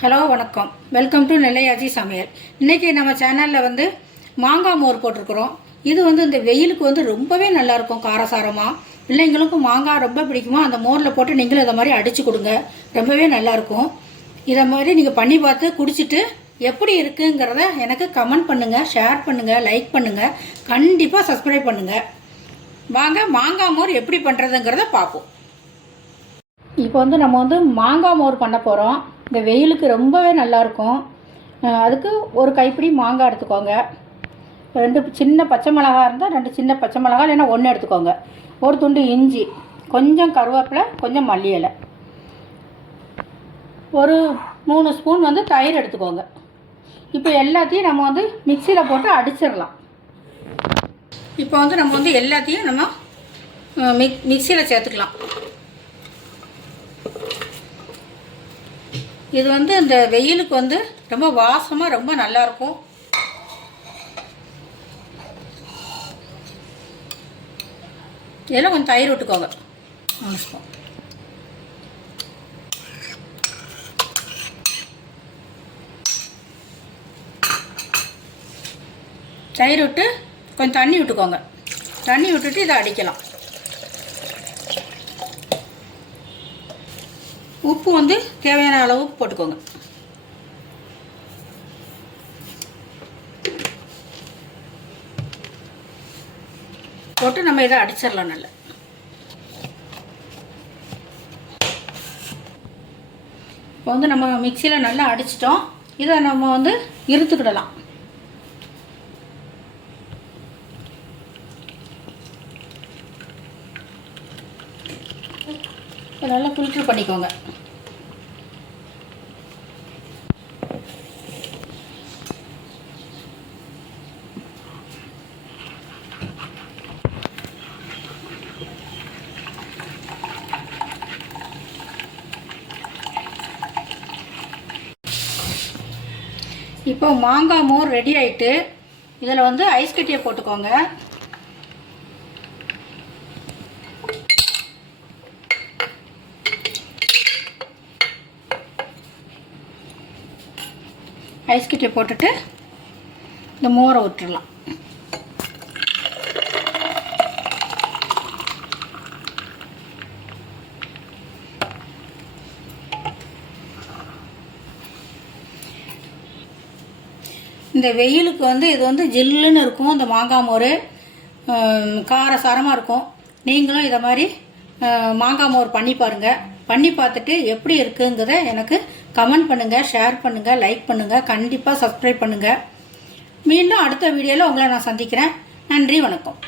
Hello வணக்கம். Welcome to நெல்லையாச்சி சமையல். இன்றைக்கி நம்ம சேனலில் மாங்காய் மோர் போட்டிருக்கிறோம். இது இந்த வெயிலுக்கு ரொம்பவே நல்லாயிருக்கும். காரசாரமாக பிள்ளைங்களுக்கும் மாங்காய் ரொம்ப பிடிக்குமா, அந்த மோரில் போட்டு நீங்களும் இதை மாதிரி அடித்து கொடுங்க. ரொம்பவே நல்லாயிருக்கும். இதை மாதிரி நீங்கள் பண்ணி பார்த்து குடிச்சிட்டு எப்படி இருக்குங்கிறத எனக்கு கமெண்ட் பண்ணுங்கள், ஷேர் பண்ணுங்கள், லைக் பண்ணுங்கள், கண்டிப்பாக சப்ஸ்கிரைப் பண்ணுங்கள். வாங்க மாங்காய் மோர் எப்படி பண்ணுறதுங்கிறத பார்ப்போம். இப்போ நம்ம மாங்காய் மோர் பண்ண போகிறோம். இந்த வெயிலுக்கு ரொம்பவே நல்லாயிருக்கும். அதுக்கு ஒரு கைப்பிடி மாங்காய் எடுத்துக்கோங்க. 2 சின்ன பச்சை மிளகா இருந்தால் 2 சின்ன பச்சை மிளகா, இல்லைன்னா 1 எடுத்துக்கோங்க. ஒரு துண்டு இஞ்சி, கொஞ்சம் கருவேப்பிலை, கொஞ்சம் மல்லி இலை, ஒரு 3 ஸ்பூன் தயிர் எடுத்துக்கோங்க. இப்போ எல்லாத்தையும் நம்ம மிக்சியில் போட்டு அடிச்சிடலாம். இப்போ நம்ம எல்லாத்தையும் நம்ம மிக்சியில் சேர்த்துக்கலாம். இது இந்த வெயிலுக்கு ரொம்ப வாசமாக ரொம்ப நல்லாயிருக்கும். இதெல்லாம் கொஞ்சம் தயிர் விட்டுக்கோங்க. 3 ஸ்பூன் தயிர் விட்டு கொஞ்சம் தண்ணி விட்டுக்கோங்க. தண்ணி விட்டுட்டு இதை அடிக்கலாம். உப்பு தேவையான அளவு போட்டுக்கோங்க. போட்டு நம்ம இதை அடிச்சிடலாம். நல்லா இப்போ நம்ம மிக்சியில் நல்லா அடிச்சிட்டோம். இதை நம்ம இருத்துக்கிடலாம். நல்லா ஃபில்டர் பண்ணிக்கோங்க. இப்போ மாங்காய் மோர் ரெடி ஆயிட்டு இதில் ஐஸ் கட்டியை போட்டுக்கோங்க. ஐஸ் கட்டியை போட்டுட்டு இந்த மோரை விட்டுடலாம். இந்த வெயிலுக்கு இது ஜில்லுன்னு இருக்கும். இந்த மாங்காய் மோர் காரசாரமாக இருக்கும். நீங்களும் இதை மாதிரி மாங்காய் மோர் பண்ணி பாருங்கள். பண்ணி பார்த்துட்டு எப்படி இருக்குங்கிறத எனக்கு கமெண்ட் பண்ணுங்கள், ஷேர் பண்ணுங்கள், லைக் பண்ணுங்கள், கண்டிப்பாக சப்ஸ்கிரைப் பண்ணுங்கள். மீண்டும் அடுத்த வீடியோவில் உங்களை நான் சந்திக்கிறேன். நன்றி, வணக்கம்.